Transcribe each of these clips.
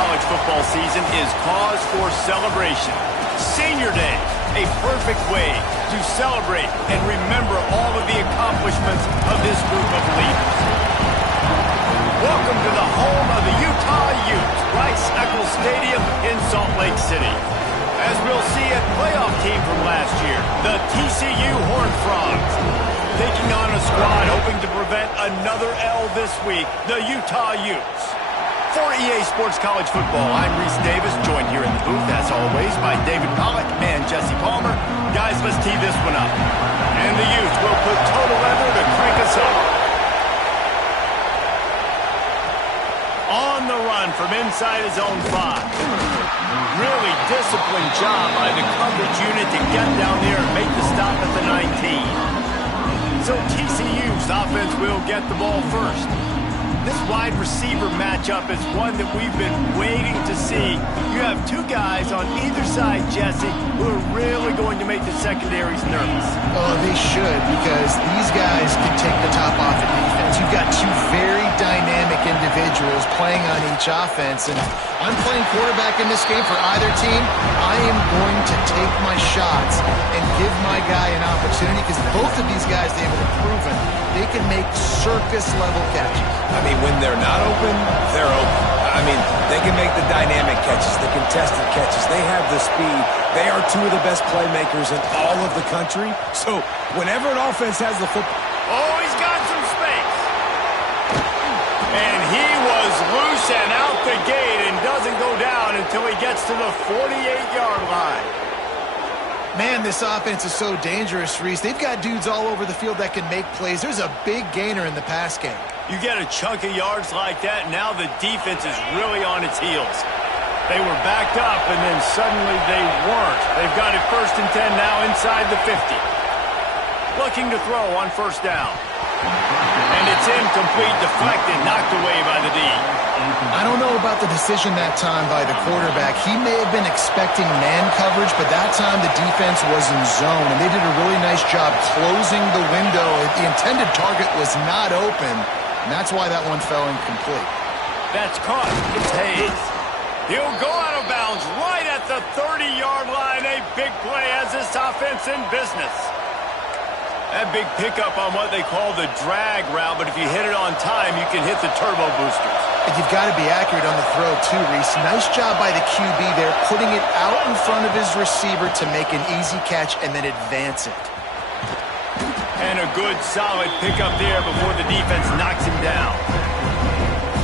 college football season is cause for celebration. Senior Day, a perfect way to celebrate and remember all of the accomplishments of this group of leaders. Welcome to the home of the Utah Utes, Rice-Eccles Stadium in Salt Lake City. As we'll see a playoff team from last year, the TCU Horned Frogs, taking on a squad hoping to prevent another L this week, the Utah Utes. For EA Sports College Football, I'm Reese Davis, joined here in the booth, as always, by David Pollack and Jesse Palmer. Guys, let's tee this one up. And the Utes will put total leather to crank us up. On the run from inside his own 5. Really disciplined job by the coverage unit to get down there and make the stop at the 19. So TCU's offense will get the ball first. This wide receiver matchup is one that we've been waiting to see. You have two guys on either side, Jesse, who are really going to make the secondaries nervous. Oh, they should, because these guys can take the top off the defense. You've got two very dynamic individuals playing on each offense, and I'm playing quarterback in this game for either team. I am going to take my shots and give my guy an opportunity, because both of these guys, they've proven they can make circus-level catches. I mean, when they're not open, they're open. I mean, they can make the dynamic catches, the contested catches. They have the speed. They are two of the best playmakers in all of the country. So whenever an offense has the football... Oh, he's got some space. And he was loose and out the gate and doesn't go down until he gets to the 48-yard line. Man, this offense is so dangerous, Reese. They've got dudes all over the field that can make plays. There's a big gainer in the pass game. You get a chunk of yards like that, now the defense is really on its heels. They were backed up, and then suddenly they weren't. They've got it 1st and 10 now inside the 50. Looking to throw on 1st down. And it's incomplete, deflected, knocked away by the D. I don't know about the decision that time by the quarterback. He may have been expecting man coverage, but that time the defense was in zone, and they did a really nice job closing the window. The intended target was not open, and that's why that one fell incomplete. That's caught. It's Hayes. He'll go out of bounds right at the 30-yard line. A big play as this offense in business. That big pickup on what they call the drag route, but if you hit it on time, you can hit the turbo boosters. And you've got to be accurate on the throw, too, Reese. Nice job by the QB there, putting it out in front of his receiver to make an easy catch and then advance it. And a good, solid pickup there before the defense knocks him down.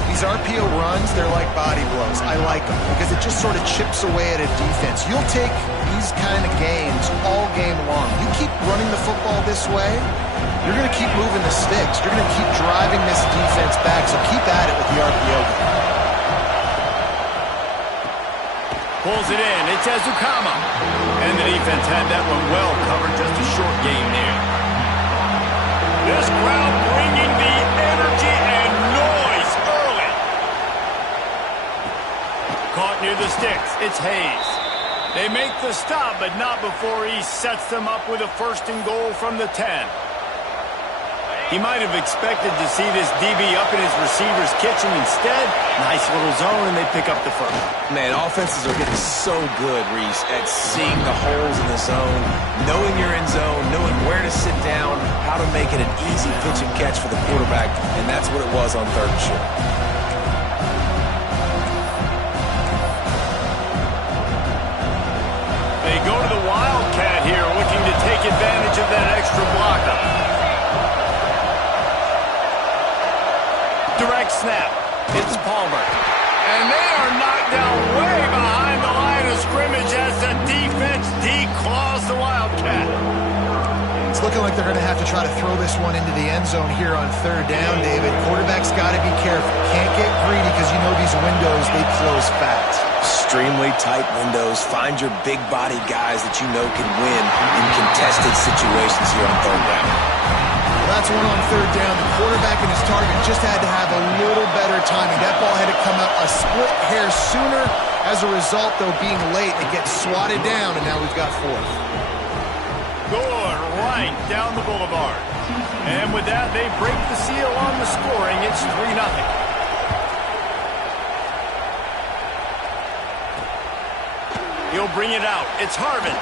These RPO runs, they're like body blows. I like them because it just sort of chips away at a defense. You'll take these kind of games all game long. You keep running the football this way, you're going to keep moving the sticks. You're going to keep driving this defense back, so keep at it with the RPO game. Pulls it in. It's Ezukama. And the defense had that one well covered. Just a short game there. This crowd bringing the energy and noise early. Caught near the sticks. It's Hayes. They make the stop, but not before he sets them up with a 1st and goal from the 10. He might have expected to see this DB up in his receiver's kitchen. Instead, nice little zone, and they pick up the 1st. Man, offenses are getting so good, Reese, at seeing the holes in the zone, knowing you're in zone, knowing where to sit down, how to make it an easy pitch and catch for the quarterback, and that's what it was on 3rd and short. They go to the Wildcat here, looking to take advantage of that extra blocker. Direct snap. It's Palmer. And they are knocked down way behind the line of scrimmage as the defense declaws the Wildcat. It's looking like they're going to have to try to throw this one into the end zone here on 3rd down, David. Quarterback's got to be careful. Can't get greedy because you know these windows, they close fast. Extremely tight windows. Find your big-body guys that you know can win in contested situations here on 3rd down. Well, that's one on 3rd down. The quarterback and his target just had to have a little better timing. That ball had to come out a split hair sooner. As a result, though, being late, it gets swatted down, and now we've got 4th. Good right down the boulevard. And with that, they break the seal on the scoring. It's 3-0. He'll bring it out. It's Harvin.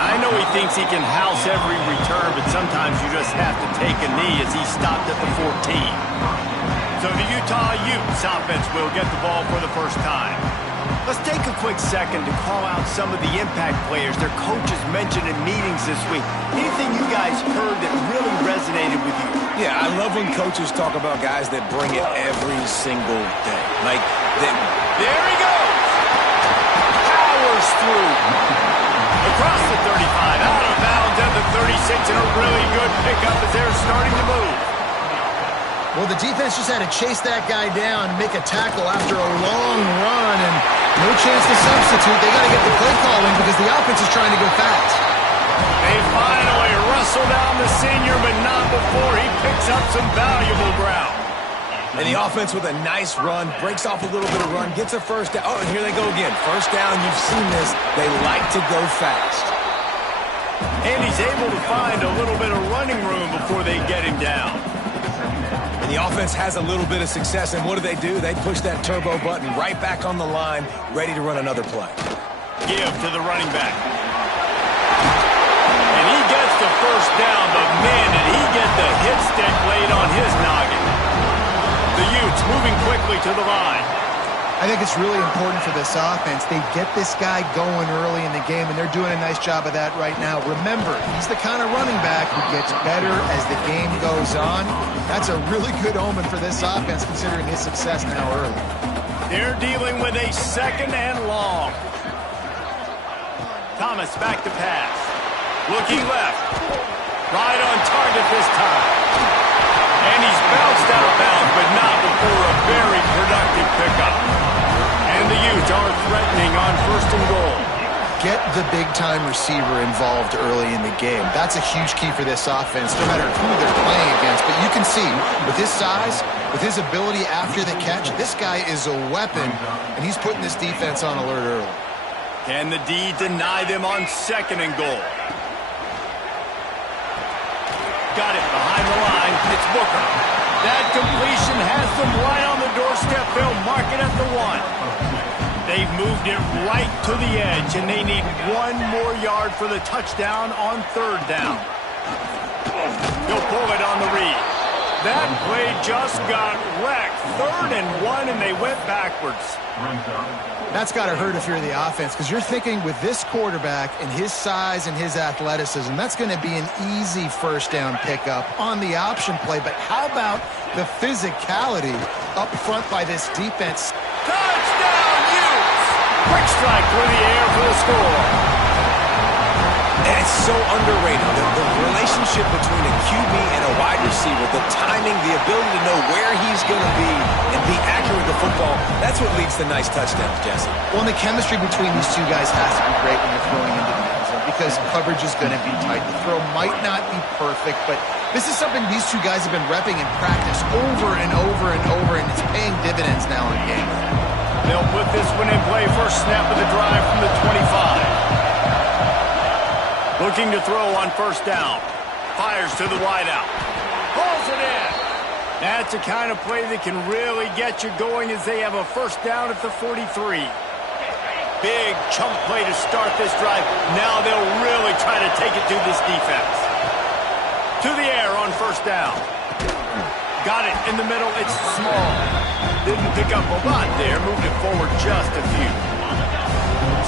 I know he thinks he can house every return, but sometimes you just have to take a knee as he stopped at the 14. So the Utah Utes offense will get the ball for the first time. Let's take a quick second to call out some of the impact players their coaches mentioned in meetings this week. Anything you guys heard that really resonated with you? Yeah, I love when coaches talk about guys that bring it every single day. Like, there he goes! Powers through. Across the 35, out of bounds at the 36, and a really good pickup as they're starting to move. Well, the defense just had to chase that guy down and make a tackle after a long run, and no chance to substitute. They got to get the play call in because the offense is trying to go fast. They finally wrestle down the senior, but not before he picks up some valuable ground. And the offense with a nice run, breaks off a little bit of run, gets a first down. Oh, and here they go again. First down, you've seen this. They like to go fast. And he's able to find a little bit of running room before they get him down. And the offense has a little bit of success, and what do? They push that turbo button right back on the line, ready to run another play. Give to the running back. And he gets the first down, but man, did he get the hit stick laid on his noggin. The Utes moving quickly to the line. I think it's really important for this offense. They get this guy going early in the game, and they're doing a nice job of that right now. Remember, he's the kind of running back who gets better as the game goes on. That's a really good omen for this offense, considering his success now early. They're dealing with a second and long. Thomas back to pass. Looking left. Right on target this time. And he's bounced out of bounds, but not before a very productive pickup. And the Utes are threatening on first and goal. Get the big-time receiver involved early in the game. That's a huge key for this offense, no matter who they're playing against. But you can see, with his size, with his ability after the catch, this guy is a weapon, and he's putting this defense on alert early. Can the D deny them on second and goal? Got it behind the line. It's Booker. That completion has them right on the doorstep. They'll mark it at the 1. They've moved it right to the edge, and they need one more yard for the touchdown on third down. He'll pull it on the read. That play just got wrecked. 3rd and 1, and they went backwards. That's got to hurt if you're the offense, because you're thinking with this quarterback and his size and his athleticism, that's going to be an easy first down pickup on the option play. But how about the physicality up front by this defense? Touchdown, Utes! Quick strike through the air for the score. And it's so underrated. The relationship between a QB and a wide receiver, the timing, the ability to know where he's going to be and be accurate with the football, that's what leads to nice touchdowns, Jesse. Well, and the chemistry between these two guys has to be great when you're throwing into the end zone because coverage is going to be tight. The throw might not be perfect, but this is something these two guys have been repping in practice over and over and over, and it's paying dividends now in games. They'll put this one in play. First snap of the drive from the 25. Looking to throw on first down. Fires to the wideout. Pulls it in. That's the kind of play that can really get you going as they have a first down at the 43. Big chunk play to start this drive. Now they'll really try to take it to this defense. To the air on first down. Got it in the middle. It's small. Didn't pick up a lot there. Moved it forward just a few.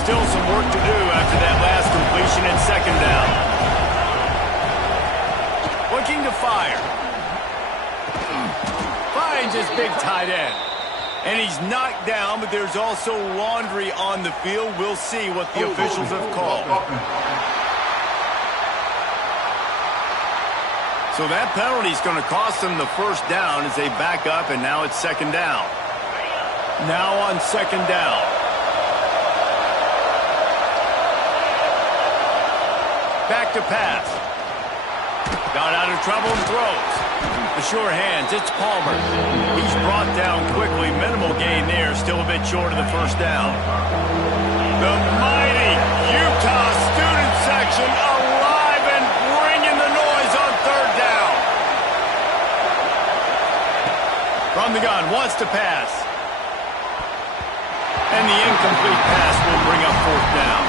Still some work to do after that last completion and second down. Looking to fire. Finds his big tight end. And he's knocked down, but there's also laundry on the field. We'll see what the officials have called. So that penalty is going to cost them the first down as they back up, and now it's second down. Now on second down. Back to pass. Got out of trouble and throws. The sure hands, it's Palmer. He's brought down quickly. Minimal gain there, still a bit short of the first down. The mighty Utah student section alive and bringing the noise on third down. From the gun, wants to pass. And And the incomplete pass will bring up fourth down.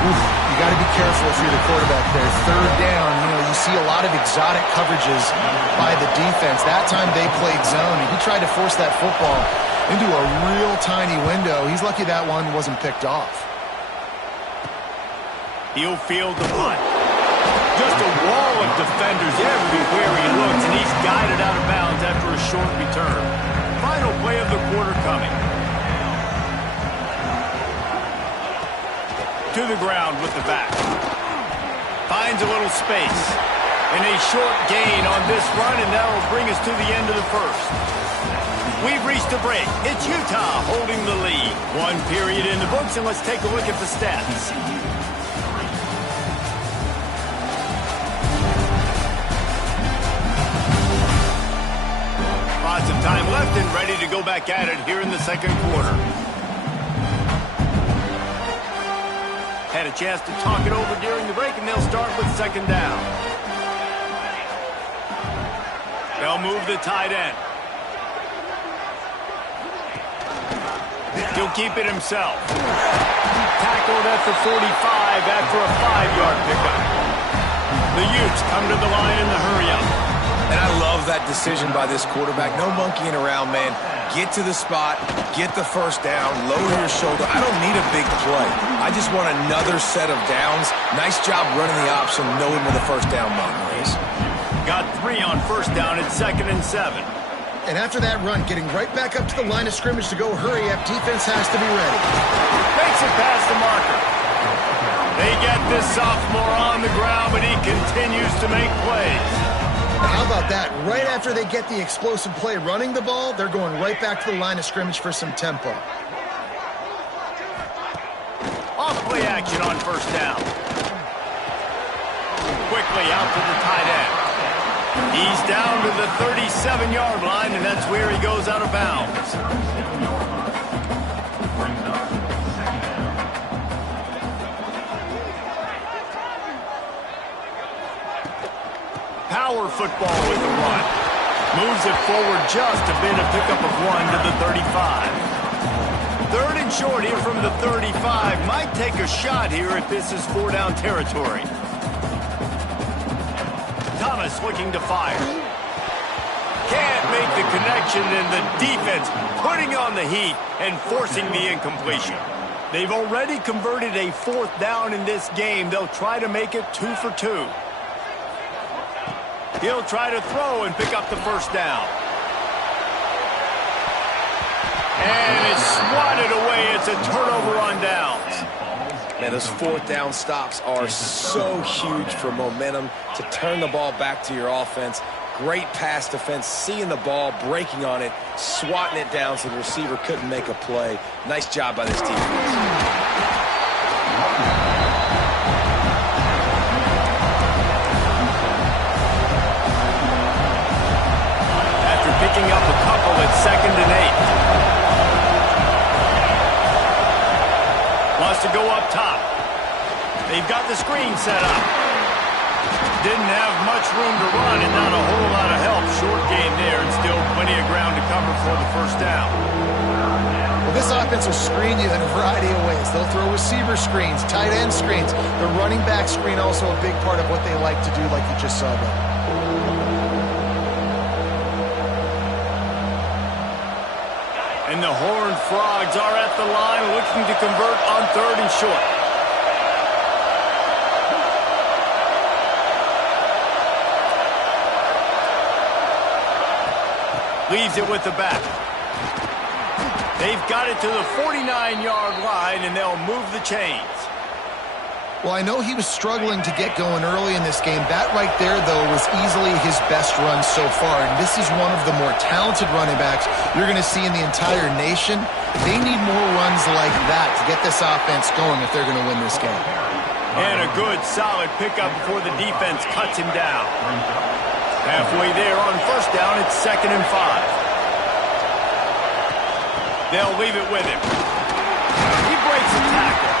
Oof, you got to be careful if you're the quarterback there. Third down, you see a lot of exotic coverages by the defense. That time they played zone, and he tried to force that football into a real tiny window. He's lucky that one wasn't picked off. He'll field the punt. Just a wall of defenders everywhere he looks, and he's guided out of bounds after a short return. Final play of the quarter coming. To the ground with the back. Finds a little space. And a short gain on this run, and that will bring us to the end of the first. We've reached a break. It's Utah holding the lead. One period in the books, and let's take a look at the stats. Lots of time left and ready to go back at it here in the second quarter. Had a chance to talk it over during the break, and they'll start with second down. They'll move the tight end. He'll keep it himself. Tackled at the 45 after a 5-yard pickup. The Utes come to the line in the hurry-up. And I love that decision by this quarterback. No monkeying around, man. Get to the spot, get the first down, lower your shoulder. I don't need a big play. I just want another set of downs. Nice job running the option, knowing where the first down marker is. Got 3 on first down at 2nd and 7. And after that run, getting right back up to the line of scrimmage to go hurry up, defense has to be ready. Makes it past the marker. They get this sophomore on the ground, but he continues to make plays. How about that? Right after they get the explosive play running the ball, they're going right back to the line of scrimmage for some tempo. Off play action on first down. Quickly out to the tight end. He's down to the 37-yard line, and that's where he goes out of bounds. Power football with the run. Moves it forward just a bit, a pickup of 1 to the 35. 3rd and short here from the 35. Might take a shot here if this is 4-down territory. Thomas looking to fire. Can't make the connection, and the defense putting on the heat and forcing the incompletion. They've already converted a 4th down in this game. They'll try to make it 2 for 2. He'll try to throw and pick up the first down. And it's swatted away. It's a turnover on downs. Man, those 4th down stops are so huge for momentum to turn the ball back to your offense. Great pass defense, seeing the ball, breaking on it, swatting it down so the receiver couldn't make a play. Nice job by this defense. Picking up a couple at 2nd and 8. Wants to go up top. They've got the screen set up. Didn't have much room to run and not a whole lot of help. Short game there and still plenty of ground to cover for the first down. Well, this offense will screen you in a variety of ways. They'll throw receiver screens, tight end screens. The running back screen also a big part of what they like to do, like you just saw there. And the Horned Frogs are at the line looking to convert on 3rd and short. Leaves it with the back. They've got it to the 49-yard line, and they'll move the chains. Well, I know he was struggling to get going early in this game. That right there, though, was easily his best run so far. And this is one of the more talented running backs you're going to see in the entire nation. They need more runs like that to get this offense going if they're going to win this game. And a good, solid pickup before the defense cuts him down. Halfway there on first down, it's 2nd and 5. They'll leave it with him. He breaks the tackle.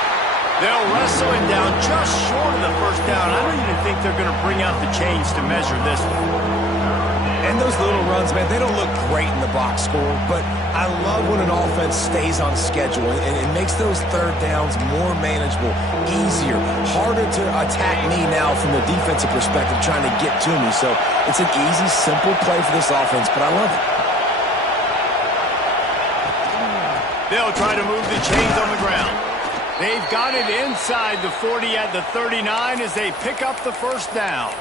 They'll wrestle him down just short of the first down. I don't even think they're going to bring out the chains to measure this one. And those little runs, man, they don't look great in the box score, but I love when an offense stays on schedule and it makes those third downs more manageable, easier, harder to attack me now from the defensive perspective trying to get to me. So it's an easy, simple play for this offense, but I love it. They'll try to move the chains on the ground. They've got it inside the 40 at the 39 as they pick up the first down.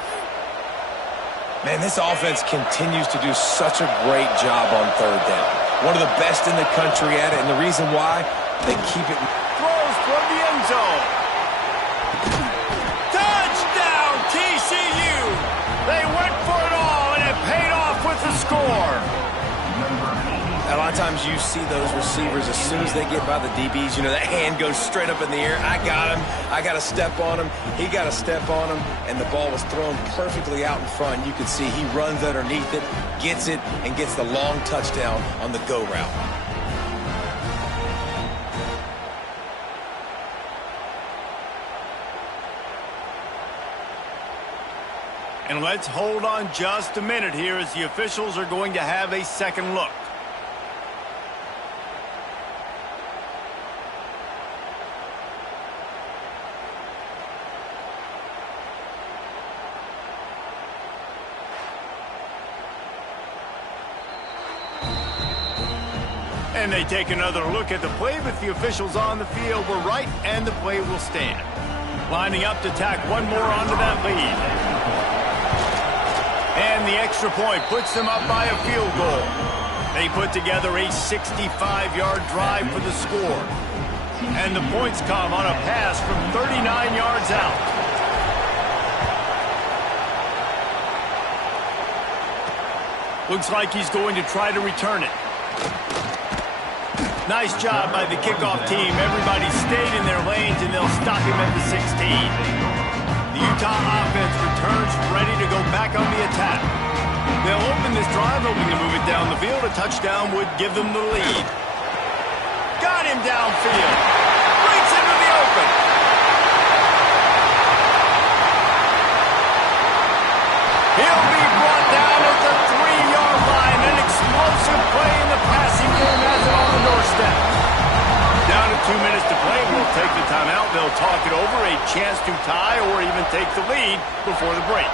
Man, this offense continues to do such a great job on third down. One of the best in the country at it, and the reason why, they keep it. Throws from the end zone. Touchdown, TCU! They went for it all, and it paid off with the score. A lot of times you see those receivers, as soon as they get by the DBs, you know, that hand goes straight up in the air. I got him. I got to step on him. He got to step on him. And the ball was thrown perfectly out in front. You can see he runs underneath it, gets it, and gets the long touchdown on the go route. And let's hold on just a minute here as the officials are going to have a second look. And they take another look at the play, but the officials on the field were right, and the play will stand. Lining up to tack one more onto that lead. And the extra point puts them up by a field goal. They put together a 65-yard drive for the score. And the points come on a pass from 39 yards out. Looks like he's going to try to return it. Nice job by the kickoff team. Everybody stayed in their lanes, and they'll stop him at the 16. The Utah offense returns ready to go back on the attack. They'll open this drive, hoping to move it down the field. A touchdown would give them the lead. Got him downfield. Breaks into the open. He'll be brought down at the 3-yard line. An explosive play in the passing game has it on the doorstep. Down to 2 minutes to play. We'll take the timeout. They'll talk it over. A chance to tie or even take the lead before the break.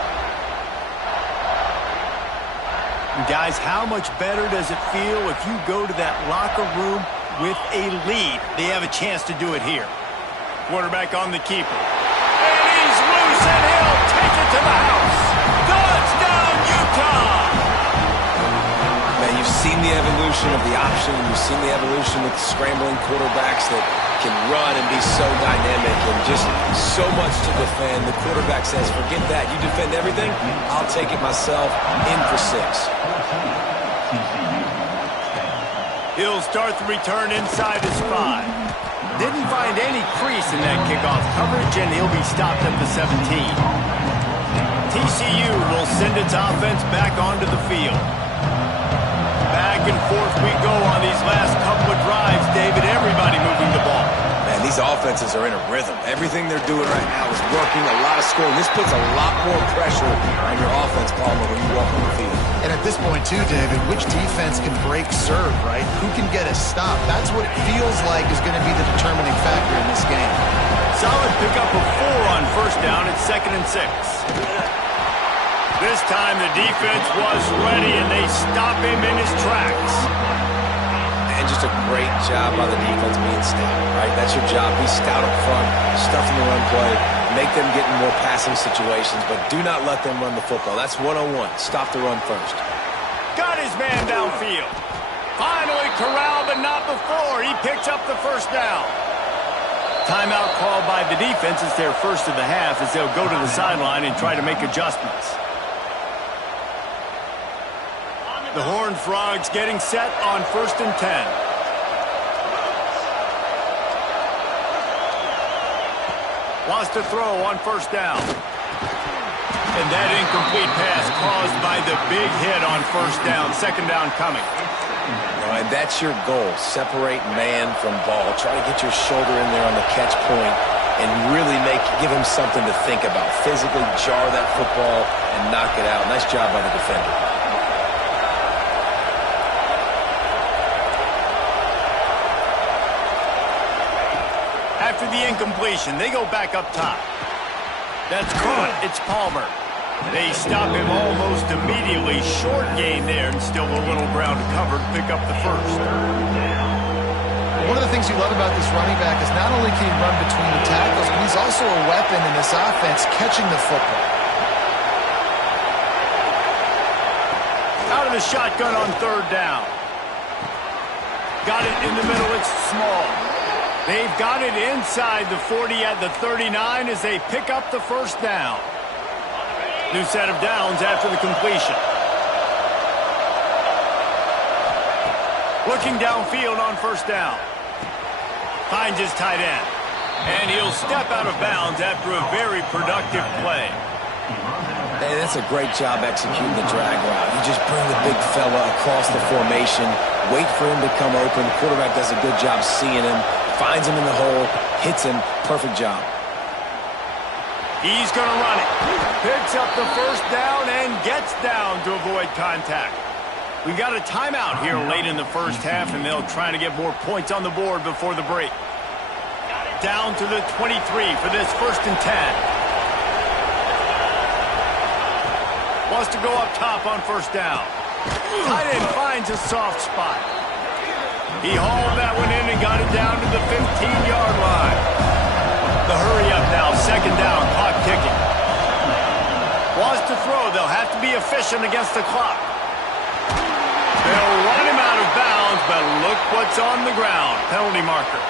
Guys, how much better does it feel if you go to that locker room with a lead? They have a chance to do it here. Quarterback on the keeper. And he's loose, and he'll take it to the house. Touchdown, Utah! Man, you've seen the evolution of the option, and you've seen the evolution with scrambling quarterbacks that can run and be so dynamic and just so much to defend. The quarterback says, forget that. You defend everything, I'll take it myself. In for 6. He'll start the return inside his 5. Didn't find any crease in that kickoff coverage, and he'll be stopped at the 17. TCU will send its offense back onto the field. Back and forth we go on these last couple of drives, David. Everybody moving the ball. Man, these offenses are in a rhythm. Everything they're doing right now is working, a lot of scoring. This puts a lot more pressure on your offense, Palmer, when you walk on the field. And at this point, too, David, which defense can break serve, right? Who can get a stop? That's what it feels like is going to be the determining factor in this game. Solid pickup of 4 on first down at 2nd and 6. This time the defense was ready, and they stop him in his tracks. And just a great job by the defense being stout, right? That's your job. Be stout up front, stuff in the run play, make them get in more passing situations, but do not let them run the football. That's one-on-one. Stop the run first. Got his man downfield. Finally corralled, but not before. He picks up the first down. Timeout called by the defense. It's their first of the half as they'll go to the sideline and try to make adjustments. The Horned Frogs getting set on 1st and 10. Wants to throw on first down. And that incomplete pass caused by the big hit on first down. 2nd down coming. And that's your goal. Separate man from ball. Try to get your shoulder in there on the catch point and really give him something to think about. Physically jar that football and knock it out. Nice job by the defender. After the incompletion, they go back up top. That's caught. It's Palmer. They stop him almost immediately. Short gain there, and still a little ground to cover to pick up the first. One of the things you love about this running back is not only can he run between the tackles, but he's also a weapon in this offense catching the football. Out of the shotgun on third down. Got it in the middle. It's small. They've got it inside the 40 at the 39 as they pick up the first down. New set of downs after the completion. Looking downfield on first down. Finds his tight end. And he'll step out of bounds after a very productive play. Hey, that's a great job executing the drag route. You just bring the big fella across the formation, wait for him to come open. The quarterback does a good job seeing him, finds him in the hole, hits him. Perfect job. He's going to run it. Picks up the first down and gets down to avoid contact. We've got a timeout here late in the first half, and they'll try to get more points on the board before the break. Down to the 23 for this 1st and 10. Wants to go up top on first down. Tight end finds a soft spot. He hauled that one in and got it down to the 15-yard line. The hurry up now, 2nd down, clock ticking. Wants to throw, they'll have to be efficient against the clock. They'll run him out of bounds, but look what's on the ground. Penalty marker.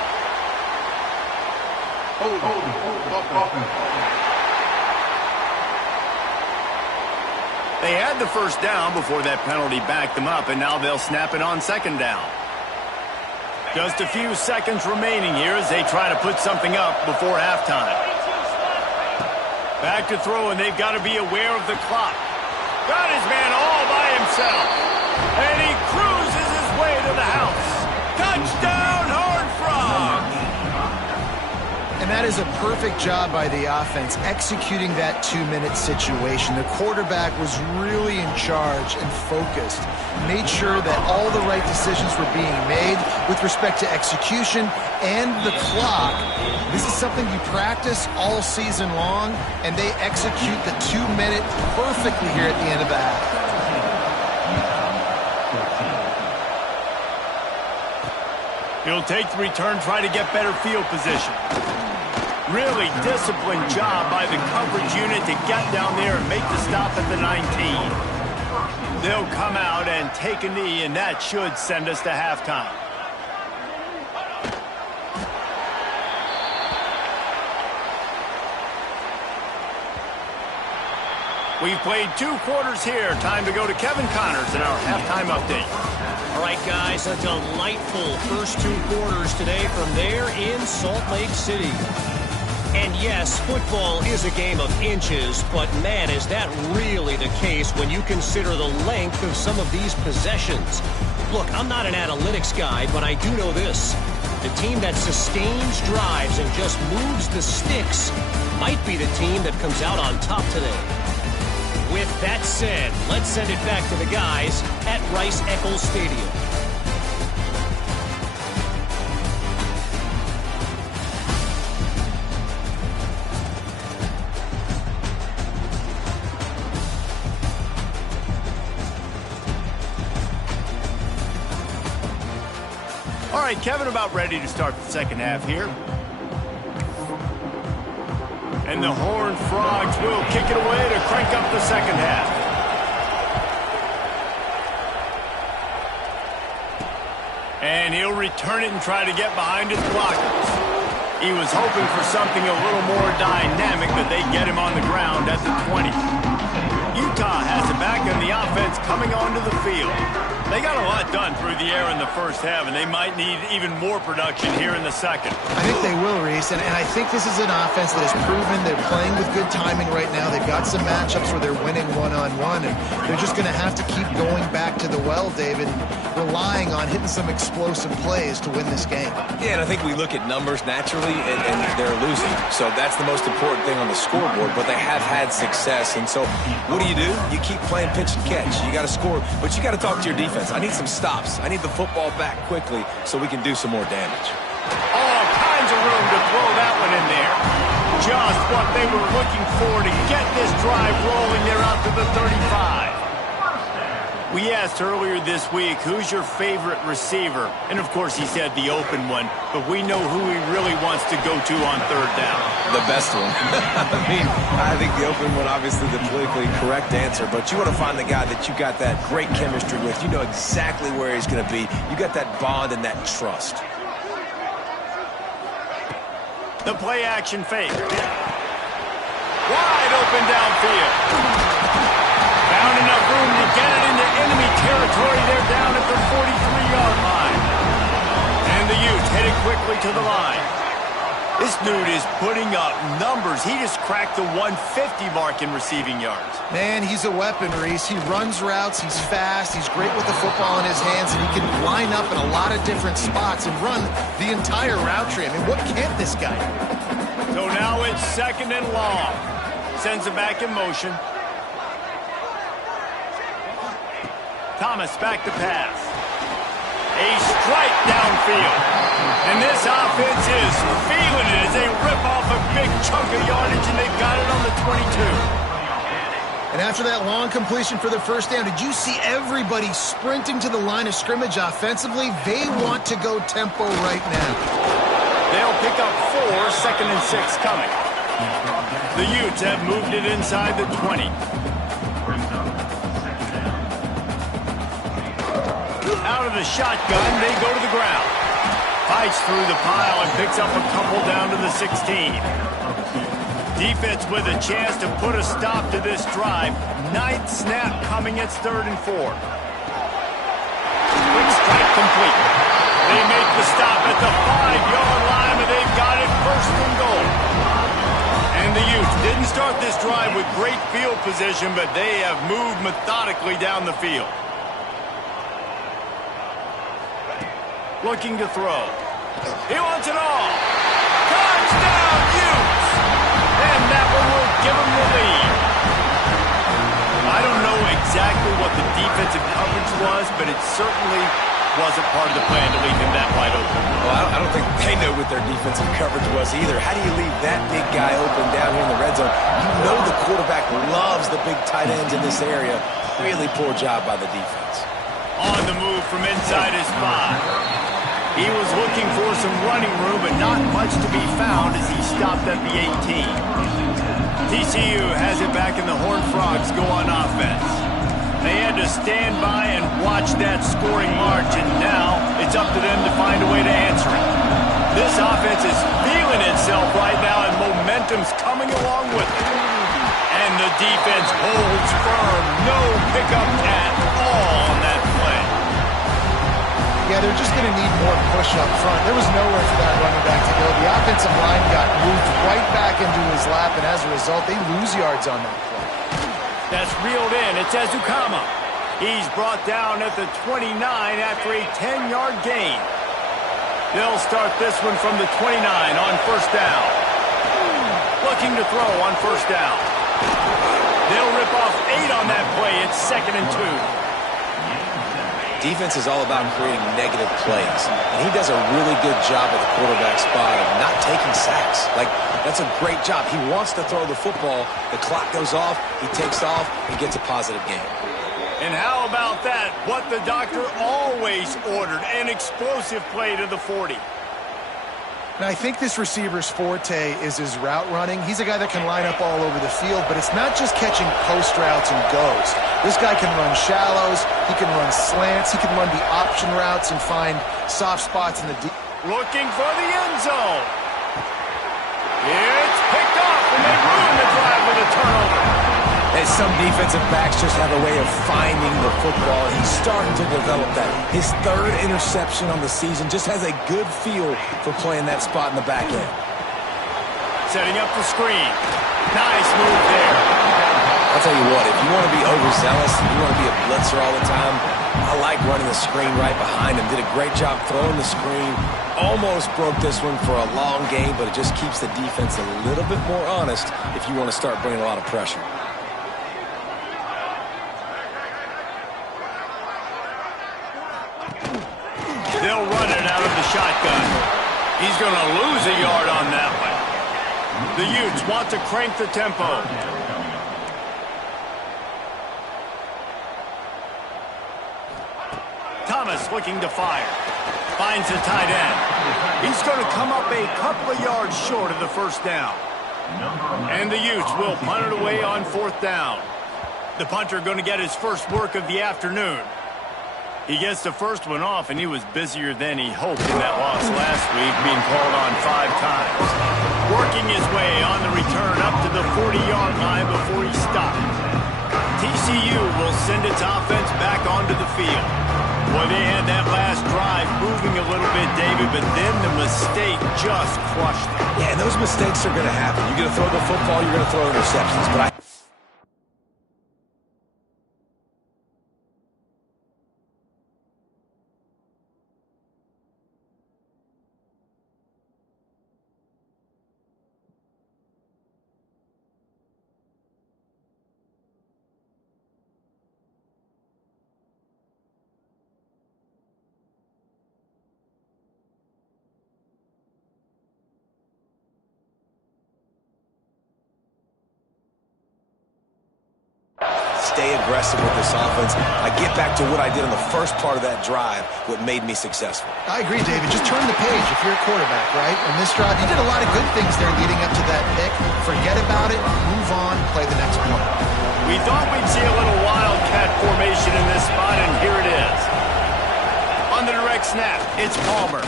They had the first down before that penalty backed them up, and now they'll snap it on 2nd down. Just a few seconds remaining here as they try to put something up before halftime. Back to throw, and they've got to be aware of the clock. Got his man all by himself. And he cruises his way to the house. Touchdown, Horned Frogs! And that is a perfect job by the offense, executing that 2-minute situation. The quarterback was really in charge and focused, made sure that all the right decisions were being made with respect to execution and the clock. This is something you practice all season long, and they execute the 2-minute perfectly here at the end of the half. He'll take the return, try to get better field position. Really disciplined job by the coverage unit to get down there and make the stop at the 19. They'll come out and take a knee, and that should send us to halftime. We've played 2 quarters here. Time to go to Kevin Connors in our halftime update. All right, guys, a delightful first 2 quarters today from there in Salt Lake City. And yes, football is a game of inches, but man, is that really the case when you consider the length of some of these possessions. Look, I'm not an analytics guy, but I do know this. The team that sustains drives and just moves the sticks might be the team that comes out on top today. With that said, let's send it back to the guys at Rice-Eccles Stadium. All right, Kevin, about ready to start the second half here. And the Horned Frogs will kick it away to crank up the second half. And he'll return it and try to get behind his blockers. He was hoping for something a little more dynamic, but they get him on the ground at the 20. Utah has it back, and the offense coming onto the field. They got a lot done through the air in the first half, and they might need even more production here in the second. I think they will, Reese, and I think this is an offense that has proven they're playing with good timing right now. They've got some matchups where they're winning one-on-one, and they're just going to have to keep going back to the well, David, relying on hitting some explosive plays to win this game. Yeah, and I think we look at numbers naturally, and they're losing. So that's the most important thing on the scoreboard, but they have had success. And so what do? You keep playing pitch and catch. You got to score, but you got to talk to your defense. I need some stops. I need the football back quickly so we can do some more damage. All kinds of room to throw just what they were looking for to get this drive rolling. They're out to the 35. We asked earlier this week, who's your favorite receiver? And, of course, he said the open one, but we know who he really wants to go to on third down. The best one. I think the open one, obviously the politically correct answer, but you want to find the guy that you got that great chemistry with. You know exactly where he's going to be. You got that bond and that trust. The play-action fake. Wide open downfield. Found enough room to get it into enemy territory. They're down at the 43-yard line. And the Utes headed quickly to the line. This dude is putting up numbers. He just cracked the 150 mark in receiving yards. Man, he's a weapon, Reese. He runs routes, he's fast, he's great with the football in his hands, and he can line up in a lot of different spots and run the entire route tree. I mean, what can't this guy do? So now it's second and long. Sends it back in motion. Thomas back to pass. A strike downfield. And this offense is feeling it as they rip off a big chunk of yardage, and they've got it on the 22. And after that long completion for the first down, did you see everybody sprinting to the line of scrimmage offensively? They want to go tempo right now. They'll pick up 4, second and 6 coming. The Utes have moved it inside the 20. Out of the shotgun, they go to the ground. Fights through the pile and picks up a couple down to the 16. Defense with a chance to put a stop to this drive. 9th snap coming. It's 3rd and 4. Quick strike complete. They make the stop at the 5-yard line, and they've got it 1st and goal. And the Utes didn't start this drive with great field position, but they have moved methodically down the field. Looking to throw. He wants it all. Touchdown, Utes! And that one will give him the lead. I don't know exactly what the defensive coverage was, but it certainly wasn't part of the plan to leave him that wide open. Well, I don't think they know what their defensive coverage was either. How do you leave that big guy open down here in the red zone? You know the quarterback loves the big tight ends in this area. Really poor job by the defense. On the move from inside his 5. He was looking for some running room, but not much to be found as he stopped at the 18. TCU has it back, and the Horned Frogs go on offense. They had to stand by and watch that scoring march, and now it's up to them to find a way to answer it. This offense is feeling itself right now, and momentum's coming along with it. And the defense holds firm. No pickup at all on that play. Yeah, they're just going to need more push up front. There was nowhere for that running back to go. The offensive line got moved right back into his lap, and as a result, they lose yards on that play. That's reeled in. It's Ezukama. He's brought down at the 29 after a 10-yard gain. They'll start this one from the 29 on 1st down. Looking to throw on 1st down. They'll rip off 8 on that play. It's 2nd and 2. Defense is all about creating negative plays, and he does a really good job at the quarterback spot of not taking sacks. Like, that's a great job. He wants to throw the football. The clock goes off. He takes off and gets a positive gain. And how about that? What the doctor always ordered, an explosive play to the 40. And I think this receiver's forte is his route running. He's a guy that can line up all over the field, but it's not just catching post routes and goes. This guy can run shallows, he can run slants, he can run the option routes and find soft spots in the deep. Looking for the end zone. It's picked off, and they ruin the drive with a turnover. As some defensive backs just have a way of finding the football. He's starting to develop that. His 3rd interception on the season, just has a good feel for playing that spot in the back end. Setting up the screen. Nice move there. I'll tell you what, if you want to be overzealous, if you want to be a blitzer all the time, I like running the screen right behind him. Did a great job throwing the screen. Almost broke this one for a long game, but it just keeps the defense a little bit more honest if you want to start bringing a lot of pressure. They'll run it out of the shotgun. He's going to lose a yard on that one. The Utes want to crank the tempo. Thomas looking to fire. Finds the tight end. He's going to come up a couple of yards short of the first down. And the Utes will punt it away on 4th down. The punter going to get his first work of the afternoon. He gets the first one off, and he was busier than he hoped in that loss last week, being called on 5 times. Working his way on the return up to the 40-yard line before he stopped. TCU will send its offense back onto the field. Well, they had that last drive moving a little bit, David, but then the mistake just crushed them. Yeah, and those mistakes are going to happen. You're going to throw the football, you're going to throw interceptions, but stay aggressive with this offense. I get back to what I did in the first part of that drive, what made me successful. I agree, David. Just turn the page if you're a quarterback, right? In this drive, you did a lot of good things there leading up to that pick. Forget about it, move on, play the next play. We thought we'd see a little wildcat formation in this spot, and here it is. On the direct snap, it's Palmer.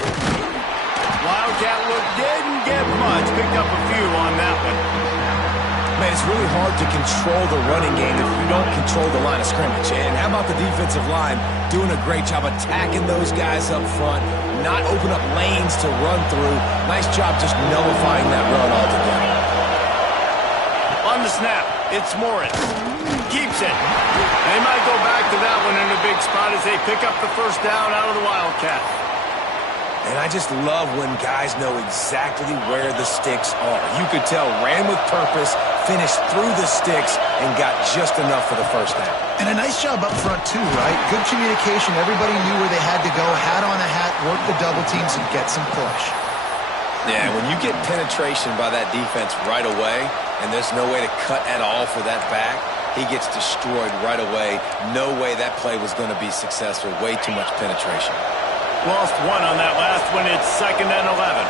Wildcat look didn't get much. Picked up a few on that one. Man, it's really hard to control the running game if you don't control the line of scrimmage. And how about the defensive line doing a great job attacking those guys up front, not open up lanes to run through. Nice job just nullifying that run altogether. On the snap, it's Morris. Keeps it. They might go back to that one in a big spot as they pick up the first down out of the Wildcat. And I just love when guys know exactly where the sticks are. You could tell ran with purpose, finished through the sticks, and got just enough for the first down. And a nice job up front, too, right? Good communication. Everybody knew where they had to go, hat on a hat, work the double teams, and get some push. Yeah, when you get penetration by that defense right away, and there's no way to cut at all for that back, he gets destroyed right away. No way that play was going to be successful. Way too much penetration. Lost one on that last one. It's 2nd and 11.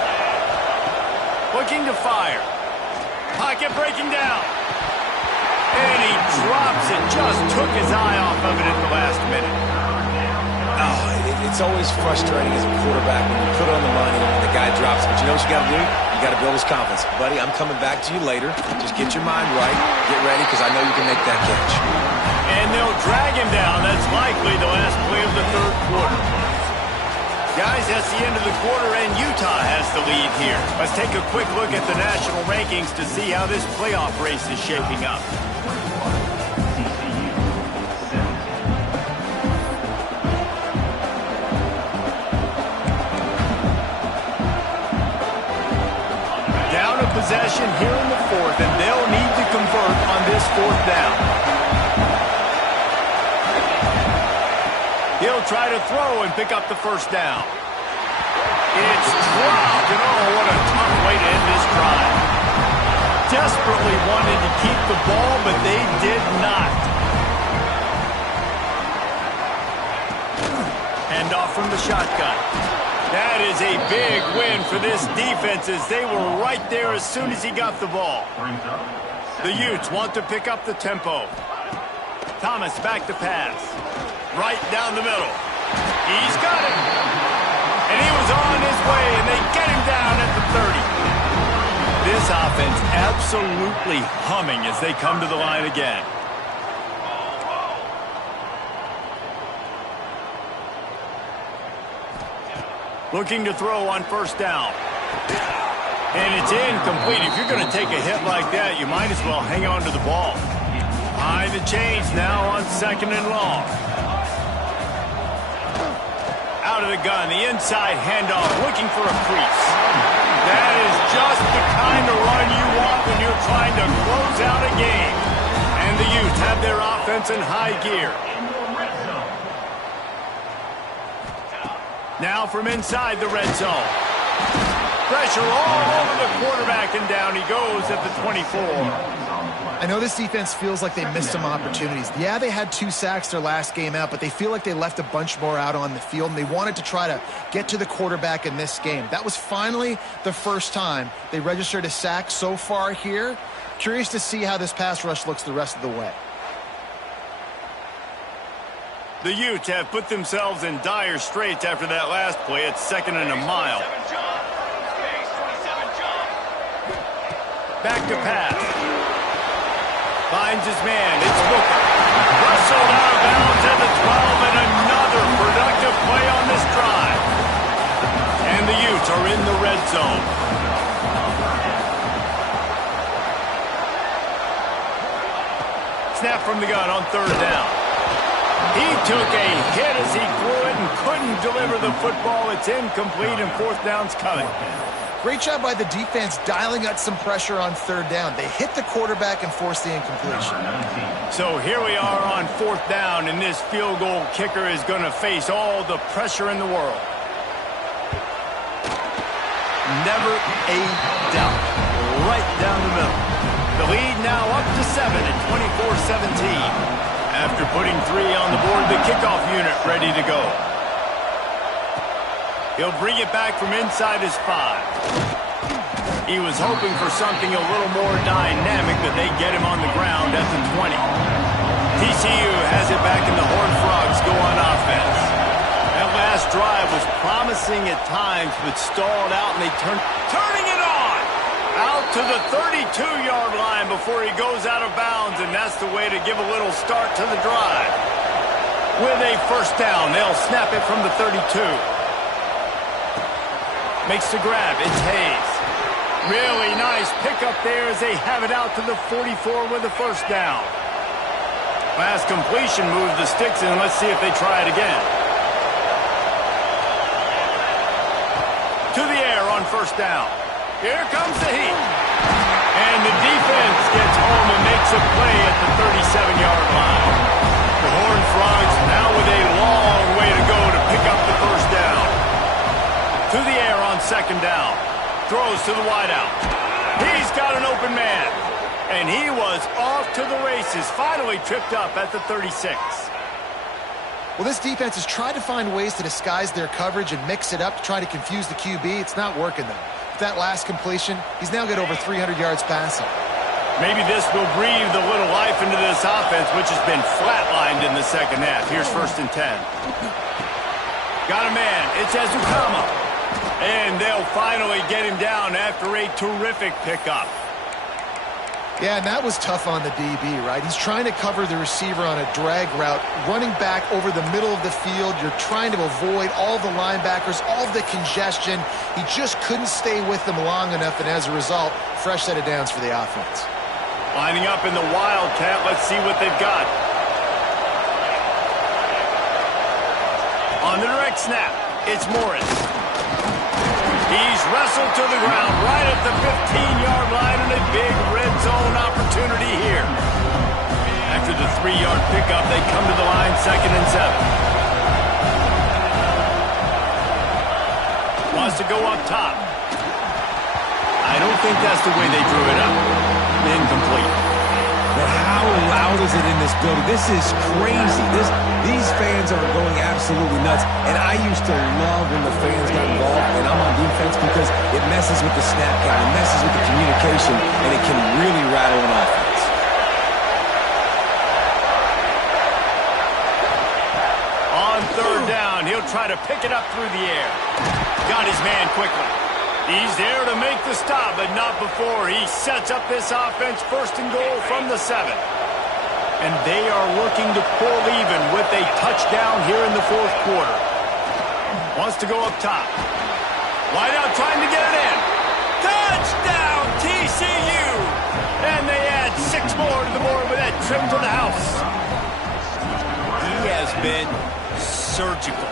Looking to fire. Pocket breaking down. And he drops it. Just took his eye off of it at the last minute. Oh, it's always frustrating as a quarterback when you put it on the line and the guy drops it. But you know what you got to do? You got to build his confidence. Buddy, I'm coming back to you later. Just get your mind right. Get ready, because I know you can make that catch. And they'll drag him down. That's likely the last play of the 3rd quarter. Guys, that's the end of the quarter, and Utah has the lead here. Let's take a quick look at the national rankings to see how this playoff race is shaping up. Down a possession here in the 4th, and they'll need to convert on this 4th down. He'll try to throw and pick up the first down. It's dropped, and oh, what a tough way to end this drive. Desperately wanted to keep the ball, but they did not. Hand off from the shotgun. That is a big win for this defense as they were right there as soon as he got the ball. The Utes want to pick up the tempo. Thomas back to pass. Right down the middle. He's got it. And he was on his way, and they get him down at the 30. This offense absolutely humming as they come to the line again. Looking to throw on first down. And it's incomplete. If you're going to take a hit like that, you might as well hang on to the ball. High the chains now on 2nd and long. Out of the gun, the inside handoff, looking for a crease. That is just the kind of run you want when you're trying to close out a game. And the Utes have their offense in high gear. Now from inside the red zone. Pressure all over the quarterback, and down he goes yards at the 24. I know this defense feels like they missed some opportunities. Yeah, they had 2 sacks their last game out, but they feel like they left a bunch more out on the field, and they wanted to try to get to the quarterback in this game. That was finally the first time they registered a sack so far here. Curious to see how this pass rush looks the rest of the way. The Utes have put themselves in dire straits after that last play. It's 2nd and a mile. Back to pass. Finds his man. It's Booker. Wrestled out of bounds at the 12, and another productive play on this drive. And the Utes are in the red zone. Snap from the gun on 3rd down. He took a hit as he threw it and couldn't deliver the football. It's incomplete, and 4th down's coming. Great job by the defense dialing out some pressure on 3rd down. They hit the quarterback and forced the incompletion. So here we are on 4th down, and this field goal kicker is going to face all the pressure in the world. Never a doubt. Right down the middle. The lead now up to 7 at 24-17. After putting 3 on the board, the kickoff unit ready to go. He'll bring it back from inside his 5. He was hoping for something a little more dynamic, but they get him on the ground at the 20. TCU has it back, and the Horned Frogs go on offense. That last drive was promising at times, but stalled out, and they turning it on! Out to the 32-yard line before he goes out of bounds, and that's the way to give a little start to the drive. With a 1st down, they'll snap it from the 32. Makes the grab. It's Hayes. Really nice pickup there as they have it out to the 44 with a 1st down. Last completion moves the sticks in. Let's see if they try it again. To the air on 1st down. Here comes the heat. And the defense gets home and makes a play at the 37-yard line. The Horned Frogs now with a long way to go to pick up the 1st down. To the air on 2nd down. Throws to the wideout. He's got an open man. And he was off to the races. Finally tripped up at the 36. Well, this defense has tried to find ways to disguise their coverage and mix it up to try to confuse the QB. It's not working, though. With that last completion, he's now got over 300 yards passing. Maybe this will breathe a little life into this offense, which has been flatlined in the 2nd half. Here's 1st and 10. Got a man. It's Azukama. And they'll finally get him down after a terrific pickup. Yeah, and that was tough on the DB, right? He's trying to cover the receiver on a drag route, running back over the middle of the field. You're trying to avoid all the linebackers, all the congestion. He just couldn't stay with them long enough, and as a result, fresh set of downs for the offense. Lining up in the Wildcat. Let's see what they've got. On the direct snap, it's Morris. He's wrestled to the ground right at the 15-yard line, and a big red zone opportunity here. After the 3-yard pickup, they come to the line 2nd and 7. Wants to go up top. I don't think that's the way they drew it up. Incomplete. But how loud is it in this building? This is crazy. These fans are going absolutely nuts. And I used to love when the fans got involved, and I'm on defense because it messes with the snap count, it messes with the communication, and it can really rattle an offense. On 3rd down, he'll try to pick it up through the air. Got his man quickly. He's there to make the stop, but not before he sets up this offense 1st and goal from the 7. And they are looking to pull even with a touchdown here in the 4th quarter. Wants to go up top. Wideout trying to get it in. Touchdown, TCU! And they add 6 more to the board with that trim to the house. He has been surgical.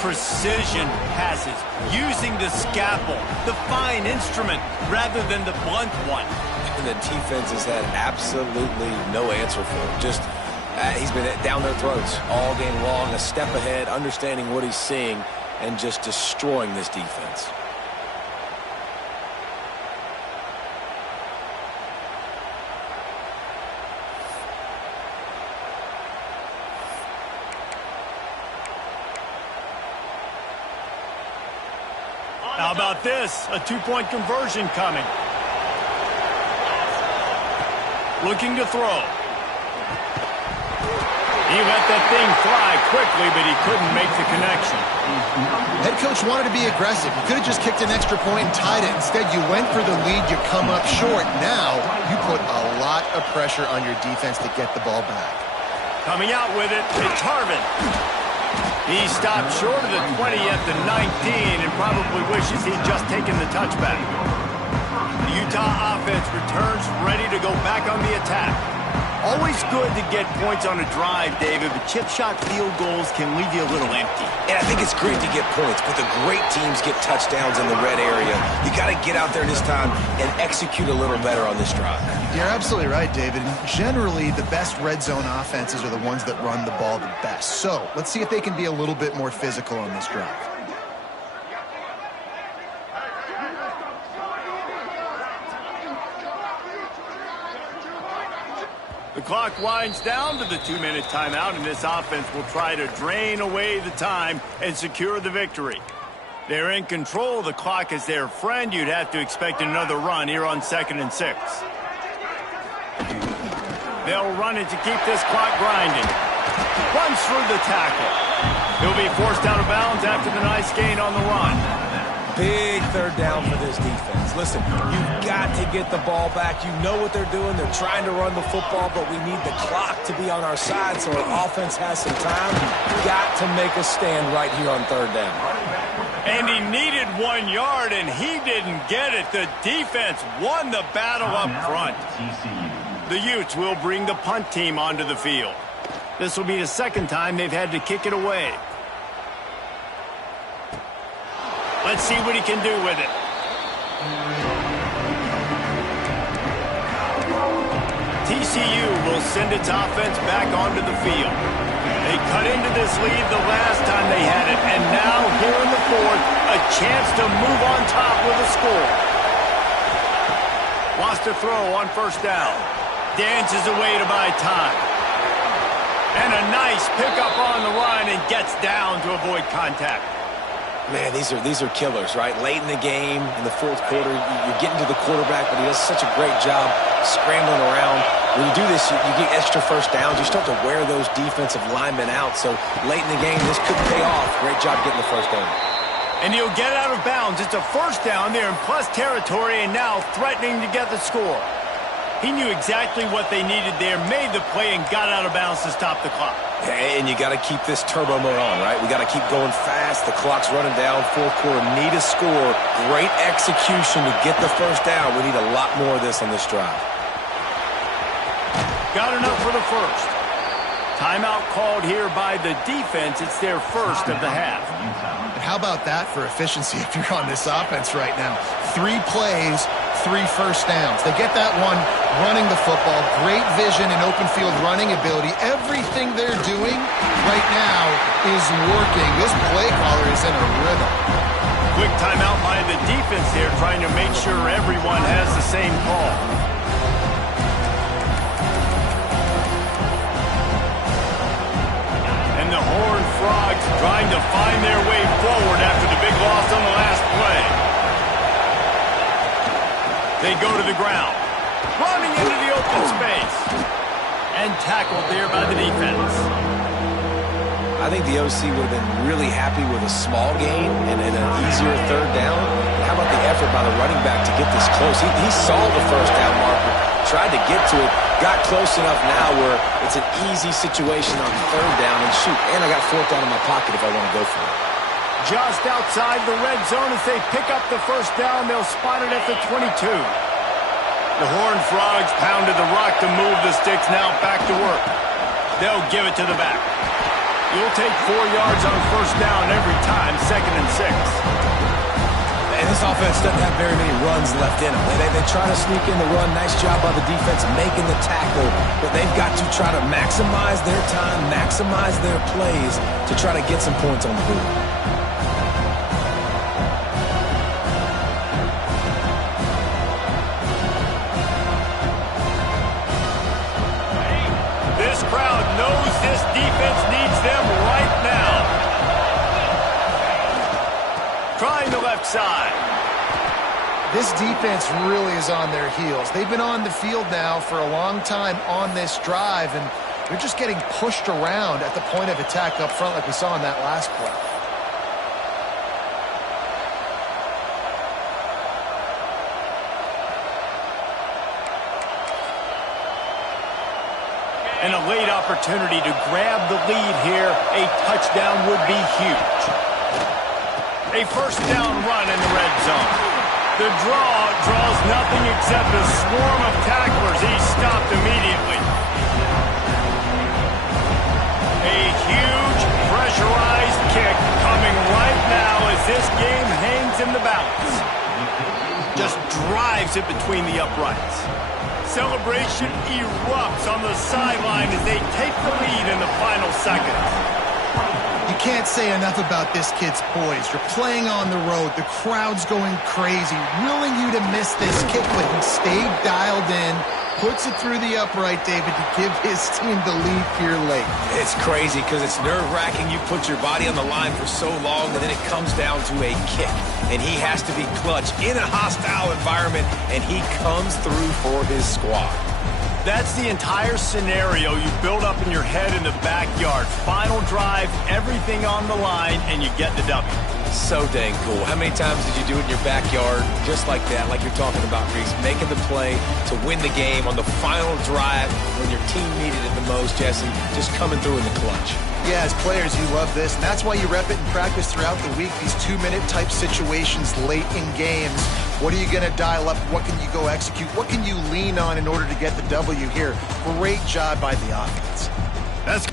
Precision passes, using the scalpel, the fine instrument, rather than the blunt one. And the defense has had absolutely no answer for him. Just, he's been down their throats all game long, a step ahead, understanding what he's seeing, and just destroying this defense. How about this? A two-point conversion coming. Looking to throw. He let that thing fly quickly, but he couldn't make the connection. Head coach wanted to be aggressive. You could have just kicked an extra point and tied it. Instead, you went for the lead. You come up short. Now, you put a lot of pressure on your defense to get the ball back. Coming out with it, it's Harvin. He stopped short of the 20 at the 19 and probably wishes he'd just taken the touchback. The Utah offense returns ready to go back on the attack. Always good to get points on a drive, David, but chip shot field goals can leave you a little empty. And I think it's great to get points, but the great teams get touchdowns in the red area. You got to get out there this time and execute a little better on this drive. You're absolutely right, David. Generally, the best red zone offenses are the ones that run the ball the best. So let's see if they can be a little bit more physical on this drive. The clock winds down to the 2-minute timeout, and this offense will try to drain away the time and secure the victory. They're in control. The clock is their friend. You'd have to expect another run here on 2nd and 6. They'll run it to keep this clock grinding. Runs through the tackle. He'll be forced out of bounds after the nice gain on the run. Big third down for this defense. Listen, you've got to get the ball back. You know what they're doing. They're trying to run the football, but we need the clock to be on our side so our offense has some time. You've got to make a stand right here on 3rd down. And he needed 1 yard, and he didn't get it. The defense won the battle up front. The Utes will bring the punt team onto the field. This will be the 2nd time they've had to kick it away. Let's see what he can do with it. TCU will send its offense back onto the field. They cut into this lead the last time they had it, and now here in the 4th, a chance to move on top with a score. Wants to throw on 1st down. Dances away to buy time. And a nice pickup on the run and gets down to avoid contact. Man, these are killers, right? Late in the game, in the 4th quarter, you're getting to the quarterback, but he does such a great job scrambling around. When you do this, you get extra 1st downs. You start to wear those defensive linemen out. So late in the game, this could pay off. Great job getting the 1st down. And he'll get out of bounds. It's a 1st down there in plus territory and now threatening to get the score. He knew exactly what they needed there, made the play, and got out of bounds to stop the clock. And you got to keep this turbo mode on, right? We got to keep going fast. The clock's running down. 4th quarter, need a score. Great execution to get the 1st down. We need a lot more of this on this drive. Got enough for the 1st. Timeout called here by the defense. It's their 1st of the half. But how about that for efficiency if you're on this offense right now? 3 plays, 3 1st downs. They get that one running the football, great vision and open field running ability. Everything they're doing right now is working. This play caller is in a rhythm. Quick timeout by the defense there, trying to make sure everyone has the same call. And the Horned Frogs trying to find their way forward after the big loss on the last play. They go to the ground, running into the open space, and tackled there by the defense. I think the OC would have been really happy with a small gain and an easier 3rd down. How about the effort by the running back to get this close? He saw the 1st down marker, tried to get to it, got close enough now where it's an easy situation on 3rd down, and shoot, and I got 4th down in my pocket if I want to go for it. Just outside the red zone as they pick up the 1st down. They'll spot it at the 22. The Horned Frogs pounded the rock to move the sticks. Now back to work. They'll give it to the back. You'll take 4 yards on 1st down every time, 2nd and 6. And this offense doesn't have very many runs left in them. They try to sneak in the run. Nice job by the defense making the tackle. But they've got to try to maximize their time, maximize their plays to try to get some points on the board. This crowd knows this defense needs them right now. Trying the left side. This defense really is on their heels. They've been on the field now for a long time on this drive, and they're just getting pushed around at the point of attack up front like we saw in that last play. And a late opportunity to grab the lead here. A touchdown would be huge. A first down run in the red zone. The draw draws nothing except a swarm of tacklers. He's stopped immediately. A huge pressurized kick coming right now as this game hangs in the balance. Just drives it between the uprights. Celebration erupts on the sideline as they take the lead in the final seconds. You can't say enough about this kid's poise. You're playing on the road. The crowd's going crazy, willing you to miss this kick, but he stayed dialed in, puts it through the upright, David, to give his team the lead here late. It's crazy because it's nerve-wracking. You put your body on the line for so long, and then it comes down to a kick. And he has to be clutch in a hostile environment, and he comes through for his squad. That's the entire scenario you build up in your head in the backyard. Final drive, everything on the line, and you get the W. So dang cool. How many times did you do it in your backyard just like that, like you're talking about, Reese, making the play to win the game on the final drive when your team needed it the most, Jesse, just coming through in the clutch. Yeah, as players, you love this, and that's why you rep it in practice throughout the week, these 2-minute type situations late in games. What are you going to dial up? What can you go execute? What can you lean on in order to get the W here? Great job by the offense. That's